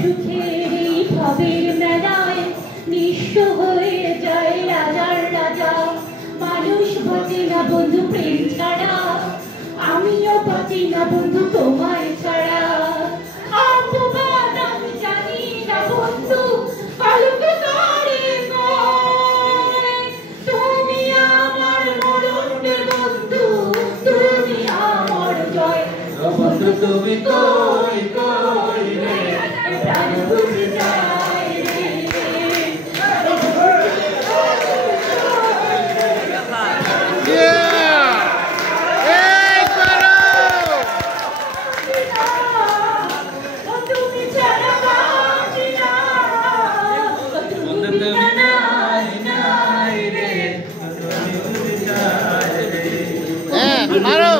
সুখের এই ভবের মেলায় নিঃস্ব হয়ে যায় রাজার রাজা। মানুষ বাঁচে না বন্ধু প্রেম ছাড়া, আমিও বাঁচি না বন্ধু তোমায় ছাড়া। অপবাদ আমি জানি না বন্ধু, কালকে তারে নয়। তুমি আমার মরণ বন্ধু, তুমি আমার জয়। বন্ধু তুমি কই কই রে, প্রাণ বুঝে যায় রে। মারো।